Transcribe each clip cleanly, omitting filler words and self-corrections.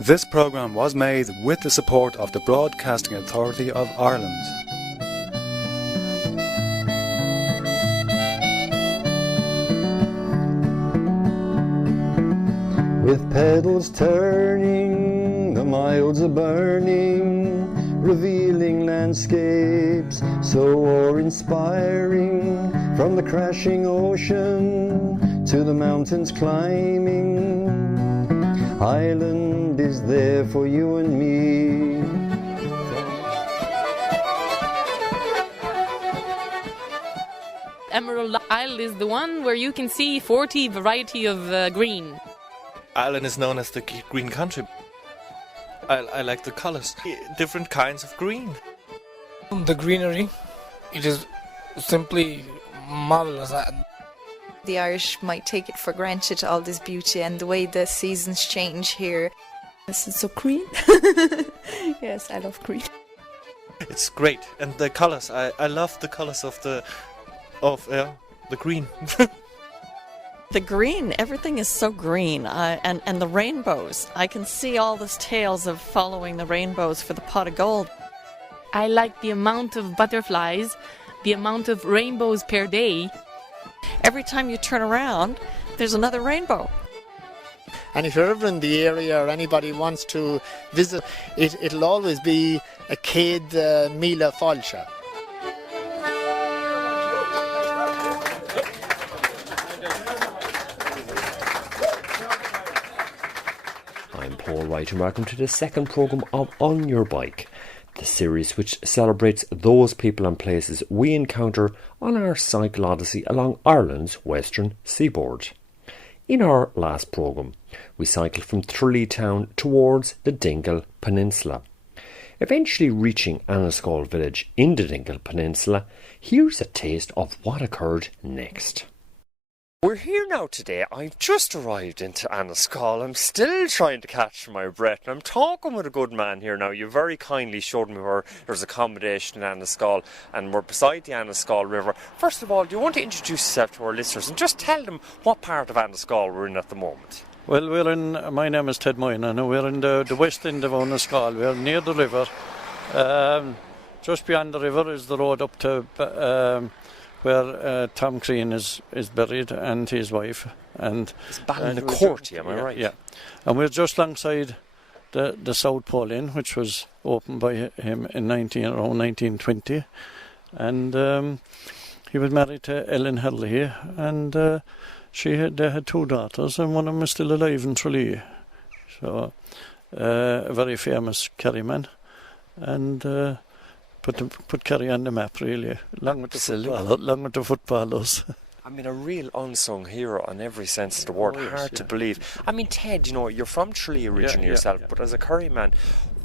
This programme was made with the support of the Broadcasting Authority of Ireland. With pedals turning, the miles are burning, revealing landscapes so awe-inspiring, from the crashing ocean to the mountains climbing. Ireland is there for you and me. Emerald Isle is the one where you can see 40 variety of green. Ireland is known as the green country. I like the colours, different kinds of green. The greenery, it is simply marvellous. The Irish might take it for granted, all this beauty and the way the seasons change here. This is so green. Yes, I love green. It's great, and the colours. I love the colours of the green. The green, everything is so green, and the rainbows. I can see all these tales of following the rainbows for the pot of gold. I like the amount of butterflies, the amount of rainbows per day. Every time you turn around, there's another rainbow. And if you're ever in the area or anybody wants to visit, it'll always be a Céad Míle Fáilte. I'm Paul Wright and welcome to the second programme of On Your Bike, the series which celebrates those people and places we encounter on our cycle odyssey along Ireland's western seaboard. In our last programme, we cycled from Tralee town towards the Dingle Peninsula. Eventually reaching Annascaul village in the Dingle Peninsula, here's a taste of what occurred next. We're here now today. I've just arrived into Annascaul. I'm still trying to catch my breath. And I'm talking with a good man here now. You very kindly showed me where there's accommodation in Annascaul, and we're beside the Annascaul River. First of all, do you want to introduce yourself to our listeners and just tell them what part of Annascaul we're in at the moment? Well, my name is Ted Moyne, and we're in the west end of Annascaul. We're near the river. Just beyond the river is the road up to where Tom Crean is buried, and his wife. And it's Ballinaccorty, am I right? Yeah. And we're just alongside the South Pole Inn, which was opened by him in around 1920. And he was married to Ellen Hurley, and they had two daughters, and one of them is still alive in Tralee. So, a very famous Kerry man. And put Kerry on the map, really, along with the footballers. I mean, a real unsung hero in every sense of the word. Hard to believe. I mean, Ted, you're from Tralee originally yourself, but as a Kerry man,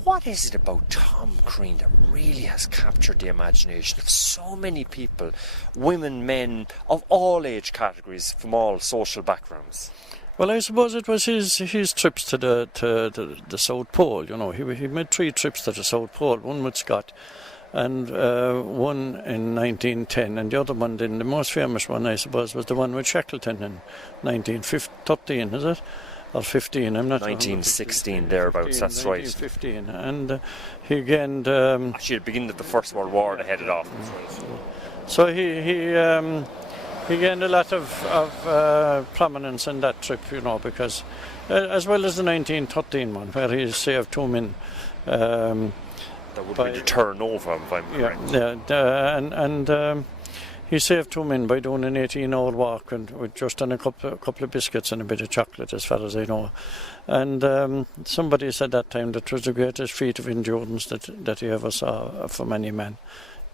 what is it about Tom Crean that really has captured the imagination of so many people, women, men, of all age categories, from all social backgrounds? Well, I suppose it was his trips to the South Pole. He made 3 trips to the South Pole, one with Scott, and one in 1910, and the other one, the most famous one, I suppose, was the one with Shackleton in 1913, is it? Or 15, I'm not 1916, thereabouts, that's right. 1915, and he gained... Actually, at the beginning of the First World War, they headed off. So he gained a lot of prominence in that trip, because, as well as the 1913 one, where he saved 2 men... that would be the turnover, if I'm correct. Yeah, and he saved 2 men by doing an 18-hour walk and with just on a couple of biscuits and a bit of chocolate, as far as I know. And somebody said that time that was the greatest feat of endurance that he ever saw from any man,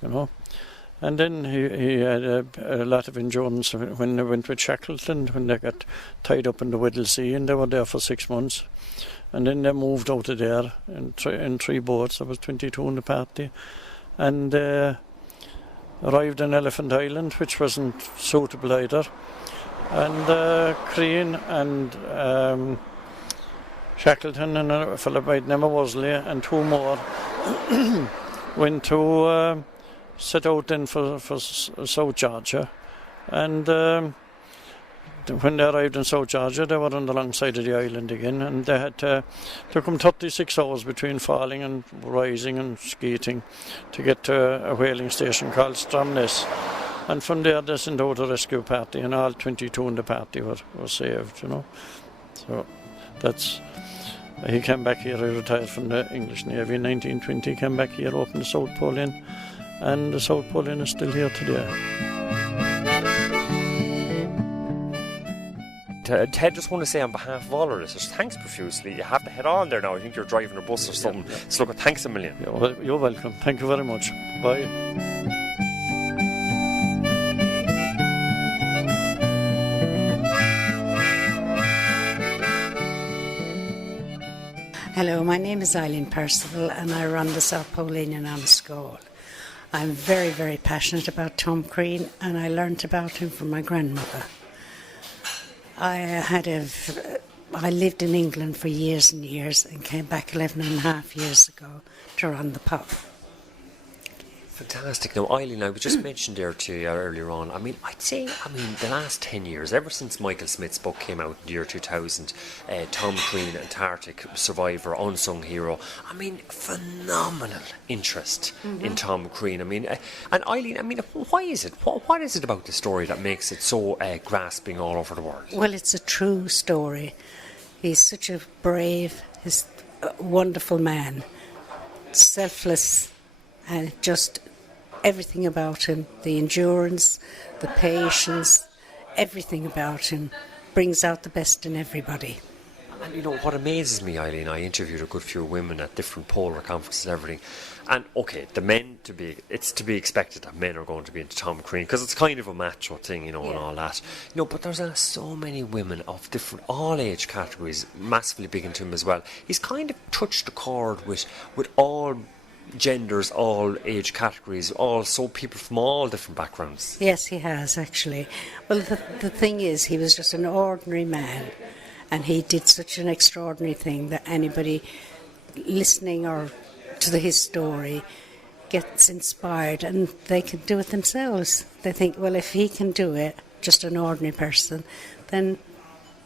And then he had a lot of endurance when they went with Shackleton, when they got tied up in the Weddell Sea, and they were there for 6 months. And then they moved out of there in 3 boats. There was 22 in the party, and arrived in Elephant Island, which wasn't suitable either. And Crean and Shackleton and a fellow by the name of Worsley and 2 more went to set out then for South Georgia, and when they arrived in South Georgia, they were on the long side of the island again, and they had to come 36 hours between falling and rising and skating to get to a whaling station called Stromness. And from there they sent out a rescue party, and all 22 in the party were saved, So that's... He came back here, he retired from the English Navy in 1920, came back here, opened the South Pole Inn, and the South Pole Inn is still here today. Ted, just want to say on behalf of all our listeners, thanks profusely. You have to head on there now. I think you're driving a bus or something. So look, thanks a million. You're welcome. Thank you very much. Bye. Hello, my name is Eileen Percival and I run the South Pole Inn in Annascaul. I'm very, very passionate about Tom Crean and I learnt about him from my grandmother. I lived in England for years and years and came back 11 and a half years ago to run the pub. Fantastic. Now, Eileen, I was just mentioned there to you earlier on. I'd say the last 10 years, ever since Michael Smith's book came out in the year 2000, Tom Crean, Antarctic survivor, unsung hero. Phenomenal interest in Tom Crean. And Eileen, why is it? What is it about the story that makes it so grasping all over the world? Well, it's a true story. He's such a brave, wonderful man, selfless, and just everything about him, the endurance, the patience, everything about him brings out the best in everybody. And what amazes me, Eileen, I interviewed a good few women at different polar conferences and everything. And okay, it's to be expected that men are going to be into Tom Crean because it's kind of a macho thing, and all that. But there's so many women of different, all age categories, massively big into him as well. He's kind of touched the chord with all genders, all age categories, also people from all different backgrounds. Yes, he has, actually. Well, the thing is, he was just an ordinary man, and he did such an extraordinary thing that anybody listening or to his story gets inspired, and they can do it themselves. They think, well, if he can do it, just an ordinary person, then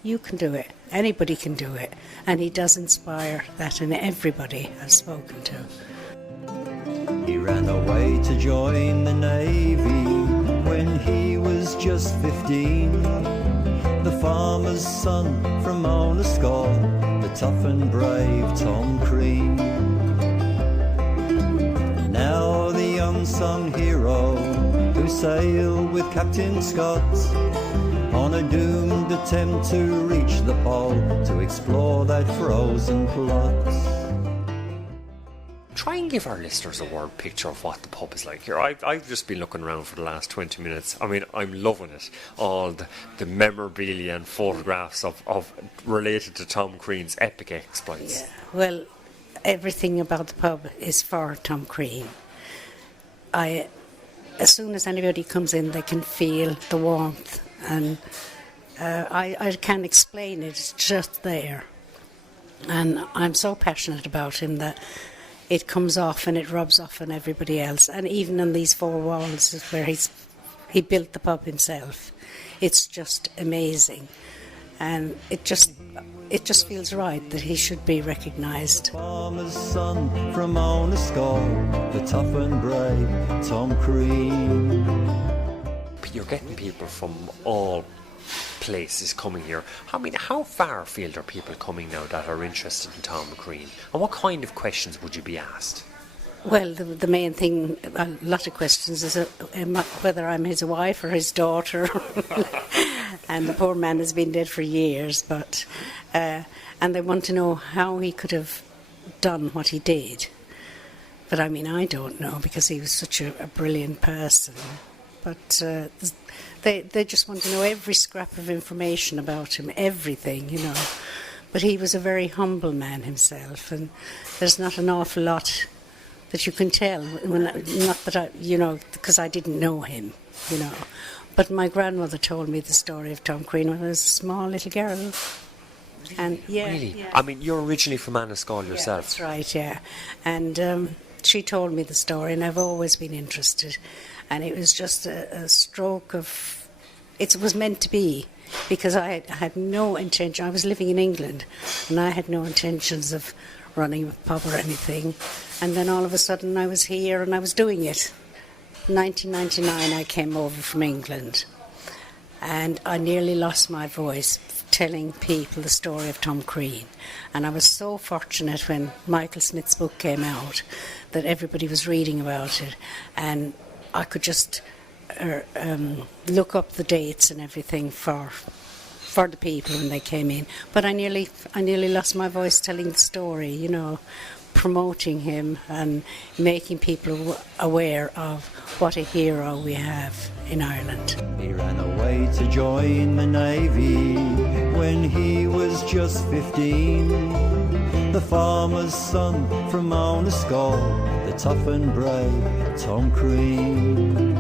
you can do it. Anybody can do it. And he does inspire that in everybody I've spoken to. He ran away to join the Navy when he was just 15. The farmer's son from Annascaul, the tough and brave Tom Crean. Now the unsung hero who sailed with Captain Scott on a doomed attempt to reach the pole to explore that frozen plot. Try and give our listeners a word picture of what the pub is like here. I've just been looking around for the last 20 minutes. I'm loving it. All the memorabilia and photographs of related to Tom Crean's epic exploits. Yeah, well, everything about the pub is for Tom Crean. As soon as anybody comes in, they can feel the warmth, and I can't explain it. It's just there. And I'm so passionate about him that it comes off and it rubs off on everybody else. And even on these four walls where he built the pub himself, it's just amazing. And it just feels right that he should be recognised. Farmer's son from Annascaul, the tough and brave Tom Crean. You're getting people from all places coming here. How far afield are people coming now that are interested in Tom Crean? And what kind of questions would you be asked? Well, the main thing, a lot of questions, is whether I'm his wife or his daughter. And the poor man has been dead for years, but and they want to know how he could have done what he did. But I don't know, because he was such a brilliant person. But they just want to know every scrap of information about him, everything, But he was a very humble man himself, and there's not an awful lot that you can tell. Not that because I didn't know him, But my grandmother told me the story of Tom Crean when I was a small little girl. And Really? Yeah. You're originally from Annascaul yourself. Yeah, that's right, yeah. And she told me the story, and I've always been interested. And it was just a stroke of... It was meant to be. because I had no intention. I was living in England, and I had no intentions of running a pub or anything. And then all of a sudden I was here and I was doing it. 1999 I came over from England, and I nearly lost my voice telling people the story of Tom Crean. And I was so fortunate when Michael Smith's book came out that everybody was reading about it, and I could just look up the dates and everything for the people when they came in. But I nearly lost my voice telling the story, you know, promoting him and making people aware of what a hero we have in Ireland. He ran away to join the Navy when he was just 15. The farmer's son from Annascaul, the tough and brave Tom Crean.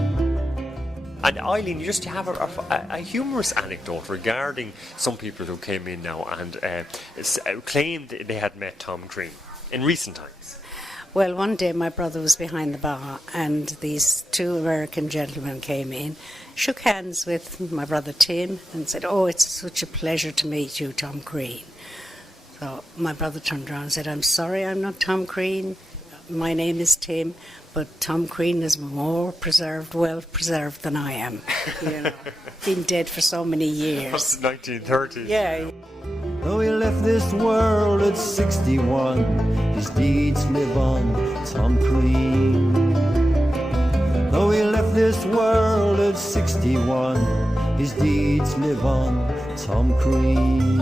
And Eileen, you just have a humorous anecdote regarding some people who came in now and claimed they had met Tom Crean in recent times. Well, one day my brother was behind the bar and these two American gentlemen came in, shook hands with my brother Tim and said, "Oh, it's such a pleasure to meet you, Tom Crean." So my brother turned around and said, "I'm sorry, I'm not Tom Crean. My name is Tim, but Tom Crean is more well preserved than I am." You know, been dead for so many years. That's 1930s. Yeah. Though he left this world at 61, his deeds live on, Tom Crean. Though he left this world at 61, his deeds live on, Tom Crean.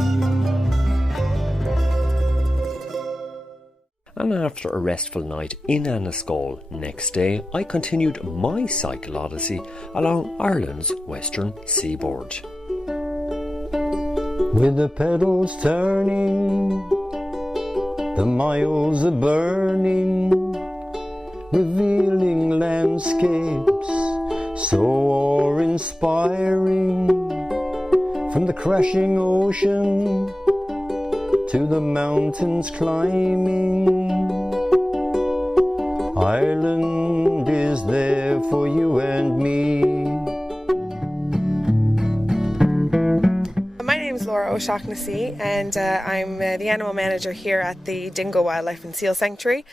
And after a restful night in Annascaul next day, I continued my cycle odyssey along Ireland's western seaboard. With the pedals turning, the miles are burning, revealing landscapes so awe-inspiring. From the crashing ocean to the mountains climbing, Ireland is there for you and me. My name is Laura O'Shaughnessy, and I'm the animal manager here at the Dingle Wildlife and Seal Sanctuary.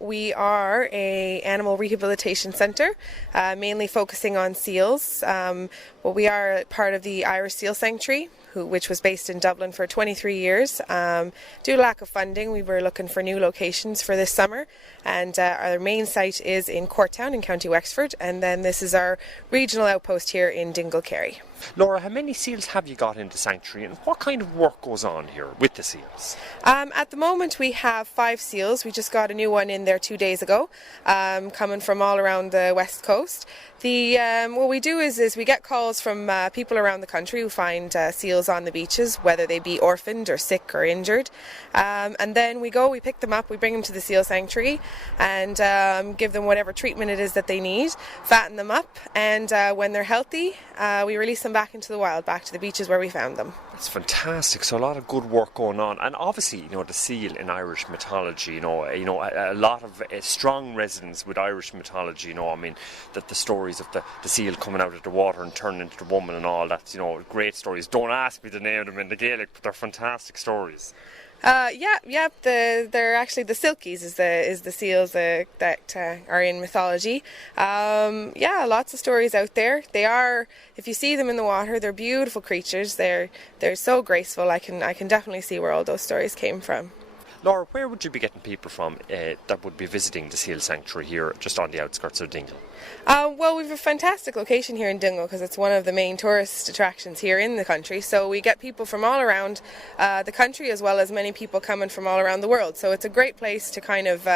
We are an animal rehabilitation centre, mainly focusing on seals. We are part of the Irish Seal Sanctuary, which was based in Dublin for 23 years. Due to lack of funding, we were looking for new locations for this summer, and our main site is in Courtown in County Wexford, and then this is our regional outpost here in Dingle, Kerry. Laura, how many seals have you got into Sanctuary, and what kind of work goes on here with the seals? At the moment we have 5 seals. We just got a new one in there 2 days ago, coming from all around the west coast. What we do is we get calls from people around the country who find seals on the beaches, whether they be orphaned or sick or injured, and then we pick them up, we bring them to the Seal Sanctuary and give them whatever treatment it is that they need, fatten them up, and when they're healthy we release them back into the wild, back to the beaches where we found them. That's fantastic. So a lot of good work going on, and obviously, the seal in Irish mythology. A lot of strong resonance with Irish mythology. That the stories of the seal coming out of the water and turning into the woman and all that's great stories. Don't ask me to name them in the Gaelic, but they're fantastic stories. They're actually the silkies is the seals that are in mythology. Lots of stories out there. They are, if you see them in the water, they're beautiful creatures. They're so graceful. I can definitely see where all those stories came from. Laura, where would you be getting people from that would be visiting the Seal Sanctuary here just on the outskirts of Dingle? We have a fantastic location here in Dingle because it's one of the main tourist attractions here in the country. So we get people from all around the country, as well as many people coming from all around the world. So it's a great place to kind of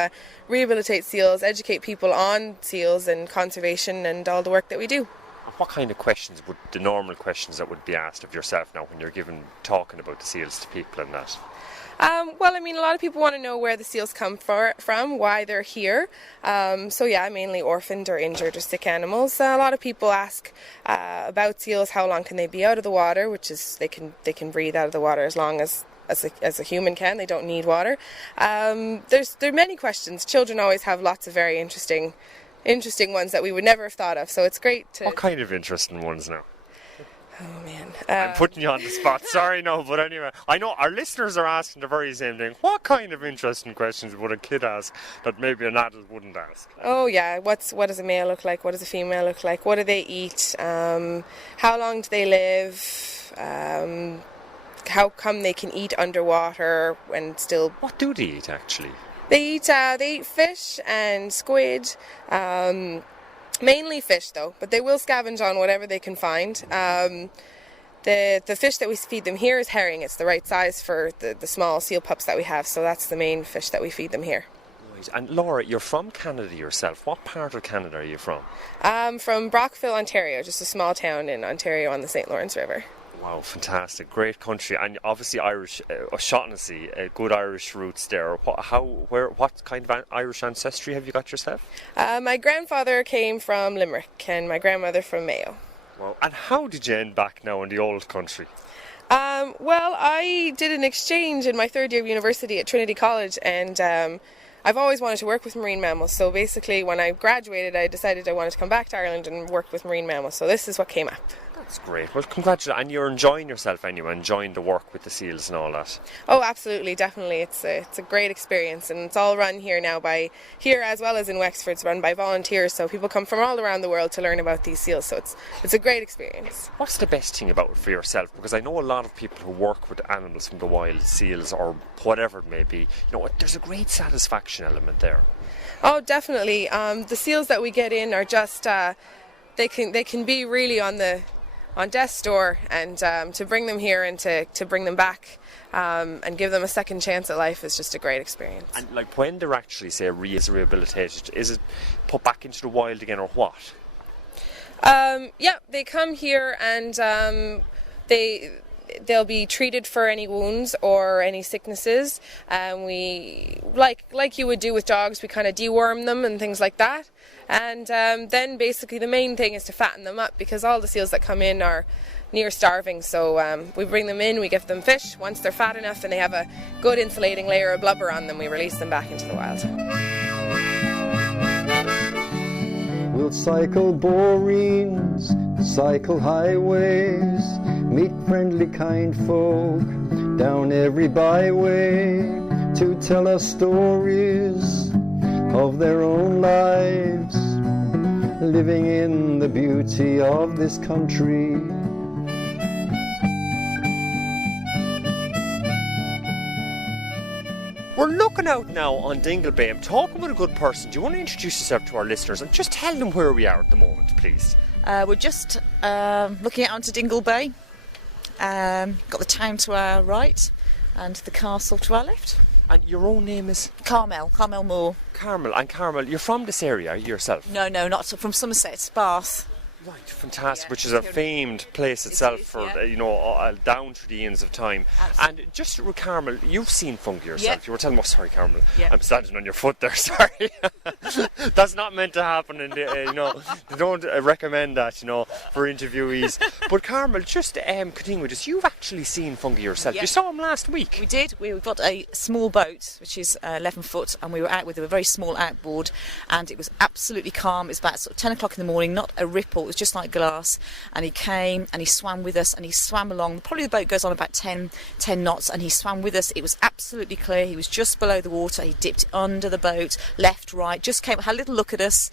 rehabilitate seals, educate people on seals and conservation and all the work that we do. What kind of questions would the normal questions that would be asked of yourself now when you're talking about the seals to people and that? A lot of people want to know where the seals come from, why they're here. Mainly orphaned or injured or sick animals. A lot of people ask about seals, how long can they be out of the water, which is they can breathe out of the water as long as a human can. They don't need water. There are many questions. Children always have lots of very interesting ones that we would never have thought of, so it's great to... What kind of interesting ones now? Oh man. I'm putting you on the spot. Sorry, no, but anyway, I know our listeners are asking the very same thing. What kind of interesting questions would a kid ask that maybe an adult wouldn't ask? Oh yeah, what does a male look like? What does a female look like? What do they eat? How long do they live? How come they can eat underwater and still? What do they eat actually? They eat fish and squid. Mainly fish though, but they will scavenge on whatever they can find. The fish that we feed them here is herring. It's the right size for the small seal pups that we have, so that's the main fish that we feed them here. Right. And Laura, you're from Canada yourself. What part of Canada are you from? From Brockville, Ontario, just a small town in Ontario on the St. Lawrence River. Wow, fantastic. Great country. And obviously Irish, O'Shaughnessy, good Irish roots there. What kind of Irish ancestry have you got yourself? My grandfather came from Limerick and my grandmother from Mayo. Wow. And how did you end back now in the old country? Well, I did an exchange in my third year of university at Trinity College, and I've always wanted to work with marine mammals. So basically, when I graduated, I decided I wanted to come back to Ireland and work with marine mammals. So this is what came up. That's great. Well, congratulations. And you're enjoying yourself anyway, enjoying the work with the seals and all that. Oh, absolutely, definitely. It's a great experience, and it's all run here now here as well as in Wexford. It's run by volunteers, so people come from all around the world to learn about these seals. So it's a great experience. What's the best thing about it for yourself? Because I know a lot of people who work with animals from the wild, seals or whatever it may be. There's a great satisfaction element there. Oh, definitely. The seals that we get in are just they can be really on death's door, and to bring them here and to bring them back and give them a second chance at life is just a great experience. And like when they're actually, say, rehabilitated, is it put back into the wild again or what? Yeah, they come here and they'll be treated for any wounds or any sicknesses. We like you would do with dogs, we kind of deworm them and things like that. And then basically the main thing is to fatten them up, because all the seals that come in are near starving. So we bring them in, we give them fish. Once they're fat enough and they have a good insulating layer of blubber on them, we release them back into the wild. We'll cycle boreens, cycle highways, meet friendly kind folk down every byway to tell us stories of their own lives, living in the beauty of this country. We're looking out now on Dingle Bay. I'm talking with a good person. Do you want to introduce yourself to our listeners and just tell them where we are at the moment, please? We're just looking out onto Dingle Bay. Got the town to our right and the castle to our left. And your own name is? Carmel Moore. Carmel, you're from this area yourself? No, not from Somerset, Bath. Right, fantastic, which is a famed place itself for, down through the ends of time. Absolutely. And just, Carmel, you've seen fungi yourself. Yep. You were telling me, sorry, Carmel, I'm standing on your foot there, sorry. That's not meant to happen, and they don't recommend that, for interviewees. But Carmel, just continue with this. You've actually seen fungi yourself. Yep. You saw them last week. We did. We got a small boat, which is 11 foot, and we were out with a very small outboard, and it was absolutely calm. It was about sort of 10 o'clock in the morning, not a ripple. It was just like glass, and he came and he swam with us, and he swam along. Probably the boat goes on about 10 knots, and he swam with us. It was absolutely clear. He was just below the water. He dipped under the boat, left, right, just came, had a little look at us,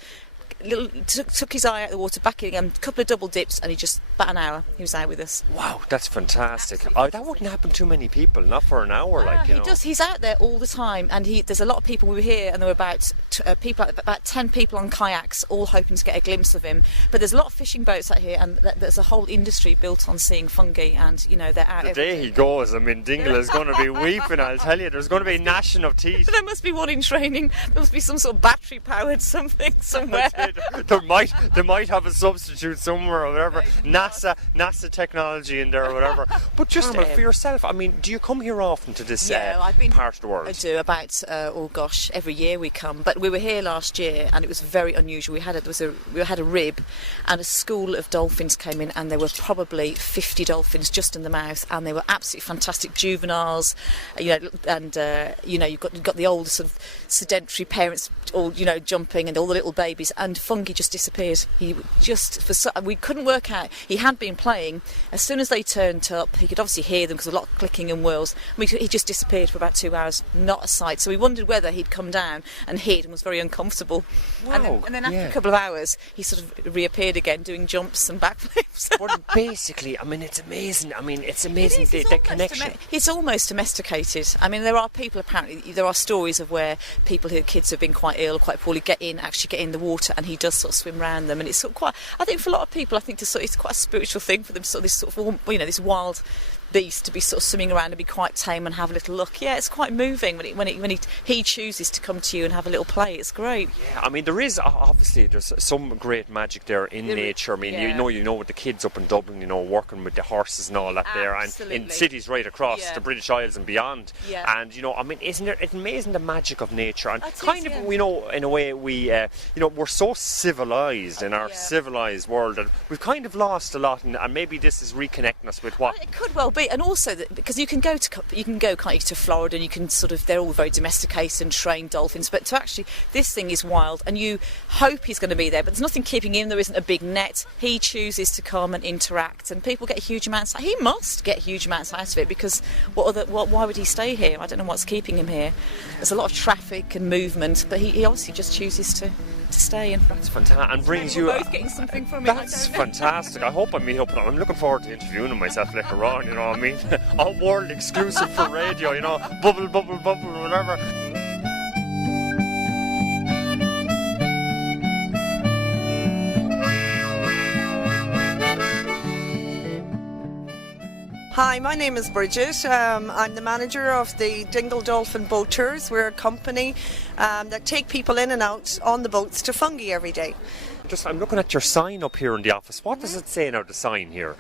took his eye out of the water, back in again, a couple of double dips, and he just, about an hour, he was out with us. Wow, that's fantastic. That wouldn't happen to many people, not for an hour. He does. He's out there all the time, and there's a lot of people. We were here, and there were about 10 people on kayaks, all hoping to get a glimpse of him. But there's a lot of fishing boats out here, and there's a whole industry built on seeing fungi, and they're out. The day he goes, Dingle is going to be weeping. I'll tell you, there's going to be gnashing of teeth. There must be one in training. There must be some sort of battery-powered something somewhere. They might have a substitute somewhere or whatever. NASA technology in there or whatever. But just for yourself, do you come here often to this part of the world? I do, about every year we come. But we were here last year, and it was very unusual. We had a rib, and a school of dolphins came in, and there were probably 50 dolphins just in the mouth, and they were absolutely fantastic juveniles. You've got the older sort of sedentary parents all jumping, and all the little babies, and Fungi just disappeared. We couldn't work out. He had been playing. As soon as they turned up, he could obviously hear them because a lot of clicking and whirls. He just disappeared for about 2 hours, not a sight. So we wondered whether he'd come down and hid and was very uncomfortable. Wow. And then after a couple of hours, he sort of reappeared again, doing jumps and backflips. But basically, I mean, it's amazing. The connection. It's almost domesticated. I mean, there are people, apparently, there are stories of where kids have been quite ill or quite poorly, get in the water, and he does sort of swim around them. And it's sort of quite, I think for a lot of people, it's quite a spiritual thing for them, sort of this sort of, this wild beast to be sort of swimming around and be quite tame and have a little look. Yeah, it's quite moving when he chooses to come to you and have a little play. It's great. Yeah, I mean, there's some great magic there in nature. I mean, you know with the kids up in Dublin, working with the horses and all that there, and in cities right across the British Isles and beyond. Yeah. And I mean, it's amazing the magic of nature, and in a way we're so civilized in our civilized world that we've kind of lost a lot, and maybe this is reconnecting us with what it could well be. And also because you can go to Florida, and you can they're all very domesticated and trained dolphins, but this thing is wild, and you hope he's going to be there, but there's nothing keeping him. There isn't a big net. He chooses to come and interact, and people get huge amounts. He must get huge amounts out of it, because why would he stay here? I don't know what's keeping him here. There's a lot of traffic and movement, but he obviously just chooses to stay. And that's fantastic, and brings you. We're both getting something from it. That's fantastic. I hope I meet up. I'm looking forward to interviewing him myself later on. You know what I mean? A world exclusive for radio. Bubble, whatever. Hi, my name is Bridget. I'm the manager of the Dingle Dolphin Boat Tours. We're a company that take people in and out on the boats to Fungi every day. I'm looking at your sign up here in the office. What does it say now, the sign here?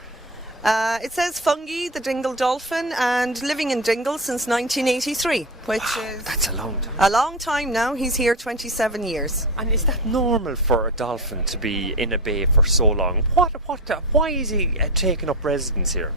It says Fungi, the Dingle Dolphin, and living in Dingle since 1983, which is... That's a long time. A long time now. He's here 27 years. And is that normal for a dolphin to be in a bay for so long? Why is he taking up residence here?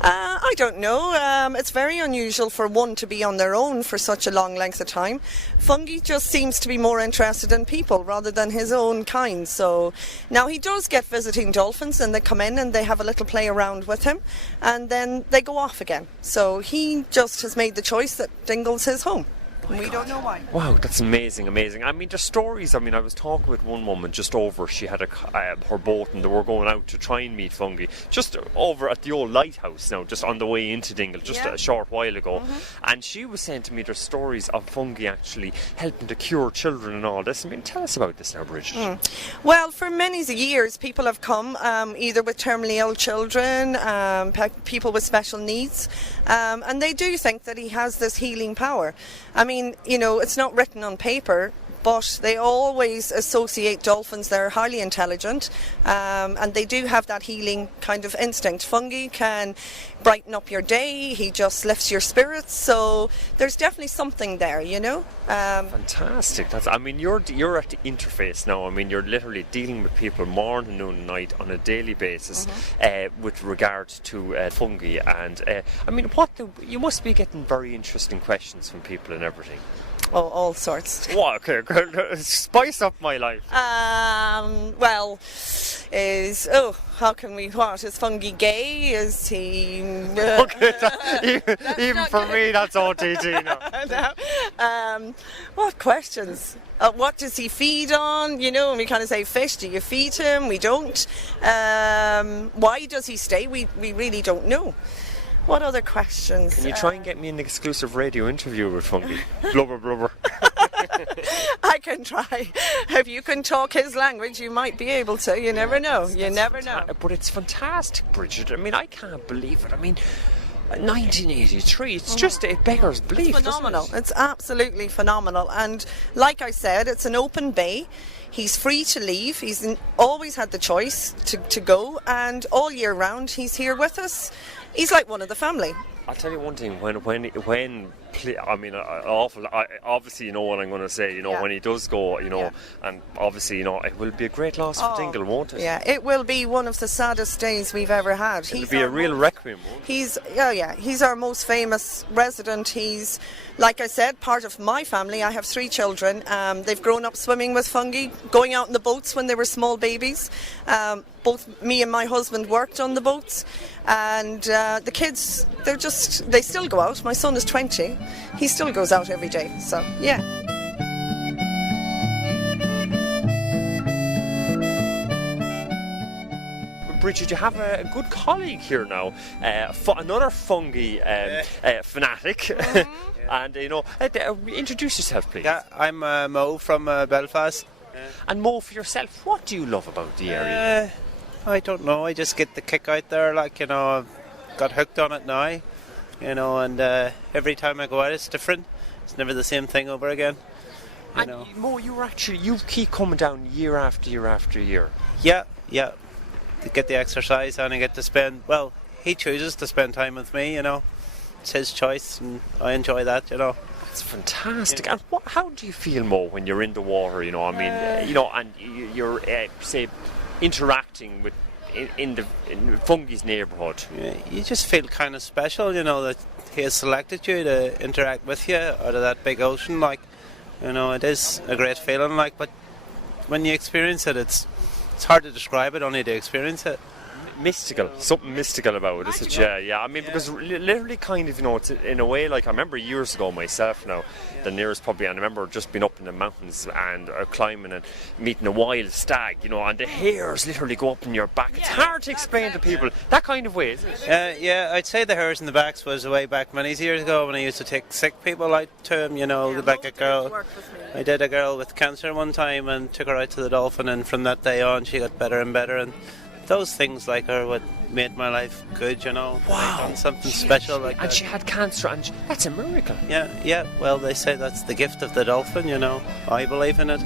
I don't know. It's very unusual for one to be on their own for such a long length of time. Fungi just seems to be more interested in people rather than his own kind. So now he does get visiting dolphins, and they come in and they have a little play around with him, and then they go off again. So he just has made the choice that Dingle's his home. We don't know why. Wow, that's amazing. I mean, the stories, I was talking with one woman just over, she had her boat, and they were going out to try and meet Fungi, just over at the old lighthouse now, just on the way into Dingle, a short while ago. And she was saying to me there's stories of Fungi actually helping to cure children and all this. I mean, tell us about this now, Bridget. Well, for many years, people have come either with terminally ill children, people with special needs, and they do think that he has this healing power. I mean, it's not written on paper, but they always associate dolphins. They're highly intelligent, and they do have that healing kind of instinct. Fungi can brighten up your day. He just lifts your spirits. So there's definitely something there, Fantastic. You're at the interface now. You're literally dealing with people morning, noon, and night on a daily basis with regard to fungi. And you must be getting very interesting questions from people and everything. Oh, all sorts. What? Okay, spice up my life. How can we, is Fungi gay? Is he... even for me, that's OTT now. What questions? What does he feed on? And we kind of say fish. Do you feed him? We don't. Why does he stay? We really don't know. What other questions? Can you try and get me an exclusive radio interview with Fungi? Blubber. I can try. If you can talk his language, you might be able to. You never know. You never know. But it's fantastic, Bridget. I can't believe it. 1983, it beggars belief. It's phenomenal. It's absolutely phenomenal. And like I said, it's an open bay. He's free to leave. He's always had the choice to go, and all year round he's here with us. He's like one of the family. I'll tell you one thing, when I mean, awful. Obviously, you know what I'm going to say. You know, when he does go, you know, and obviously, you know, it will be a great loss for Dingle, won't it? Yeah, it will be one of the saddest days we've ever had. It'll be a real requiem, won't it? He's our most famous resident. He's, like I said, part of my family. I have 3 children. They've grown up swimming with fungi, going out in the boats when they were small babies. Both me and my husband worked on the boats, and the kids, they still go out. My son is 20. He still goes out every day, so yeah. Bridget, you have a good colleague here now, another fungi fanatic. And, you know, introduce yourself, please. Yeah, I'm Mo from Belfast. And Mo, for yourself, what do you love about the area? I don't know, I just get the kick out there, like, you know, I've got hooked on it now, you know, and every time I go out it's different. It's never the same thing over again. You know. Mo, you keep coming down year after year after year. Yeah. To get the exercise and I get to spend, well, he chooses to spend time with me, you know. It's his choice and I enjoy that, you know. That's fantastic. And how do you feel, Mo, when you're in the water, you know, I mean, you know, and you're, say, interacting with in Fungi's neighbourhood? Yeah, you just feel kind of special, you know, that he has selected you to interact with you out of that big ocean, like, you know, it is a great feeling, like, but when you experience it, it's hard to describe it, only to experience it. Mystical, something mystical about it, isn't it? Yeah. I mean, because literally, kind of, you know, it's in a way, like I remember years ago myself. Now, the nearest probably, and I remember just being up in the mountains and climbing and meeting a wild stag, you know, and the hairs literally go up in your back. It's hard to explain to people that kind of way, isn't it? Yeah, I'd say the hairs in the backs was way back many years ago when I used to take sick people out to him, you know, like a girl. I did a girl with cancer one time and took her out to the dolphin, and from that day on, she got better and better. And those things like are what made my life good, you know. Wow. Done something special like that. And she had cancer, and that's a miracle. Yeah. Well, they say that's the gift of the dolphin, you know. I believe in it.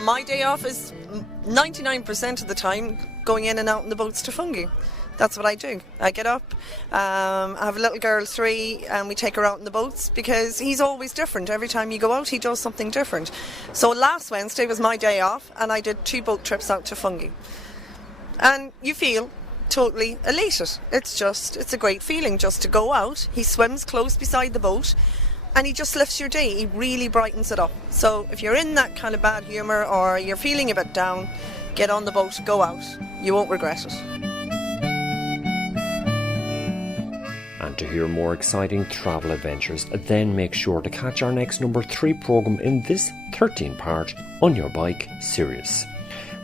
My day off is 99% of the time going in and out in the boats to Fungi. That's what I do. I get up, I have a little girl, 3, and we take her out in the boats because he's always different. Every time you go out, he does something different. So last Wednesday was my day off, and I did 2 boat trips out to Fungi. And you feel totally elated. It's a great feeling just to go out. He swims close beside the boat, and he just lifts your day. He really brightens it up. So if you're in that kind of bad humour or you're feeling a bit down, get on the boat, go out. You won't regret it. And to hear more exciting travel adventures, then make sure to catch our next number 3 programme in this 13-part On Your Bike series,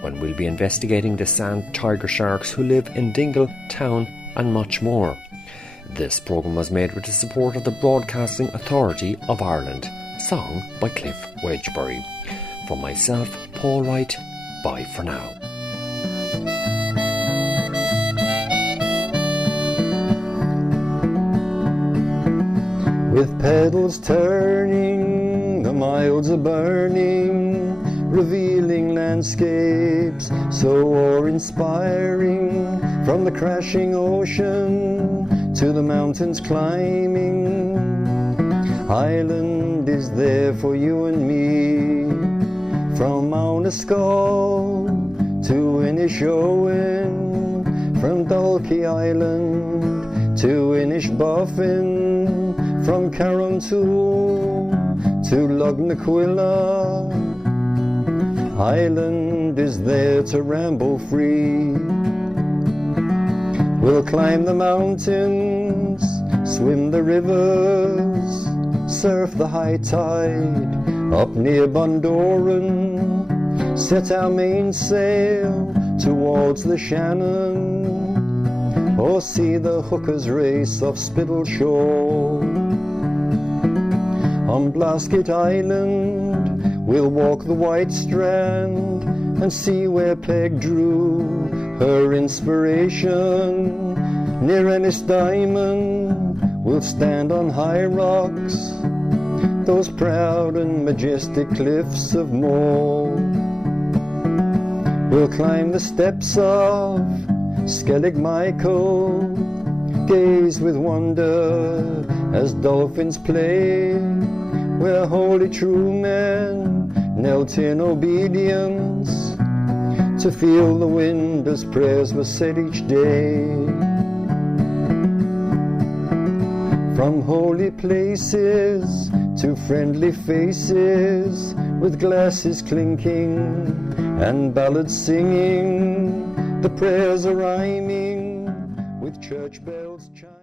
when we'll be investigating the sand tiger sharks who live in Dingle town and much more. This programme was made with the support of the Broadcasting Authority of Ireland. Song by Cliff Wedgbury. From myself, Paul Wright, bye for now. With pedals turning, the miles are burning, revealing landscapes so awe-inspiring, from the crashing ocean to the mountains climbing. Island is there for you and me, from Annascaul to Inishowen, from Dalkey Island to Inishboffin, from Prog.2 to Lugnaquilla. Island is there to ramble free. We'll climb the mountains, swim the rivers, surf the high tide up near Bundoran, set our mainsail towards the Shannon, or see the hookers race off Spittle Shore. On Blasket Island we'll walk the white strand and see where Peg drew her inspiration. Near Ennis Diamond we'll stand on high rocks, those proud and majestic cliffs of Moher. We'll climb the steps of Skellig Michael gazed with wonder as dolphins play, where holy true men knelt in obedience to feel the wind as prayers were said each day. From holy places to friendly faces, with glasses clinking and ballads singing, the prayers are rhyming with church bells chiming.